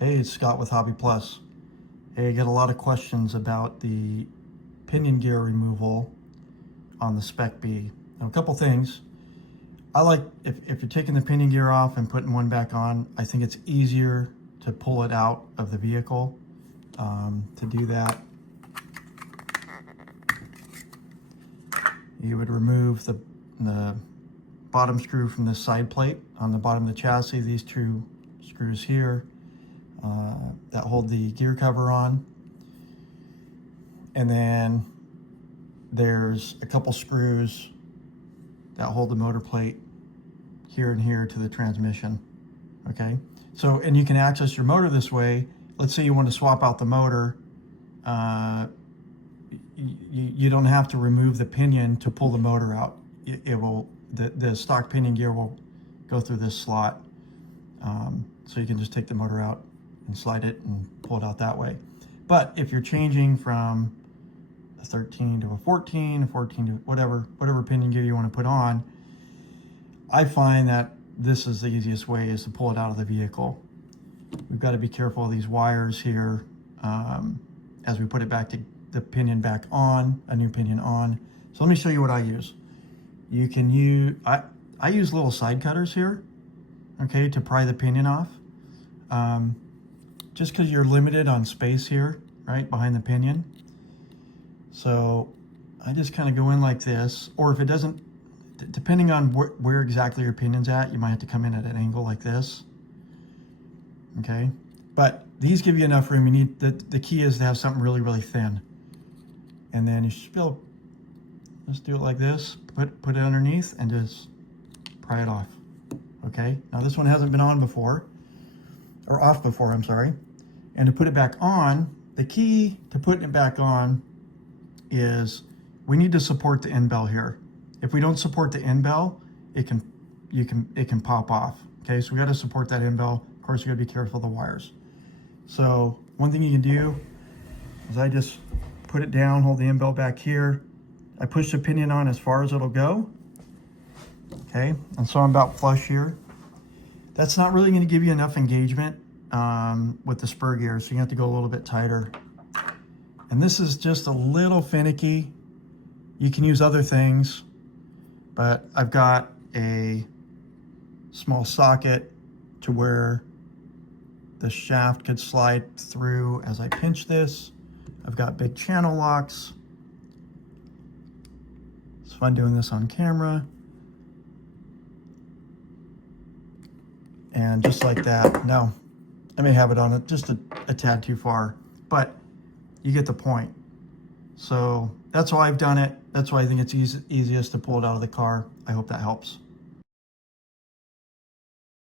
Hey, it's Scott with Hobby Plus. Hey, I get a lot of questions about the pinion gear removal on the Speck B. Now, a couple things. I like, if you're taking the pinion gear off and putting one back on, I think it's easier to pull it out of the vehicle. To do that, you would remove the bottom screw from this side plate on the bottom of the chassis, these two screws here. That hold the gear cover on, and then there's a couple screws that hold the motor plate here and here to the transmission. Okay, so, and you can access your motor this way. Let's say you want to swap out the motor. You don't have to remove the pinion to pull the motor out. The stock pinion gear will go through this slot, so you can just take the motor out and slide it and pull it out that way. But if you're changing from a 13 to a 14, a 14 to whatever pinion gear you want to put on, I find that this is the easiest way, is to pull it out of the vehicle. We've got to be careful of these wires here as we put it back to the pinion back on, a new pinion on. So let me show you what I use. You can use, I use little side cutters here, okay, to pry the pinion off. Just because you're limited on space here, right, behind the pinion. So I just kind of go in like this, or if it doesn't, depending on where exactly your pinion's at, you might have to come in at an angle like this, okay? But these give you enough room. You need, the key is to have something really, really thin. And then you should be able, just do it like this, put it underneath and just pry it off, okay? Now this one hasn't been on before, or off before, I'm sorry. And to put it back on, the key to putting it back on is we need to support the end bell here. If we don't support the end bell, it can pop off. Okay, so we got to support that end bell. Of course, you got to be careful of the wires. So one thing you can do is I just put it down, hold the end bell back here. I push the pinion on as far as it'll go. Okay, and so I'm about flush here. That's not really going to give you enough engagement with the spur gear, so you have to go a little bit tighter. And this is just a little finicky. You can use other things, but I've got a small socket to where the shaft could slide through as I pinch this. I've got big channel locks. It's fun doing this on camera. And just like that. Now, I may have it on it just a tad too far, but you get the point. So that's why I've done it. That's why I think it's easiest to pull it out of the car. I hope that helps.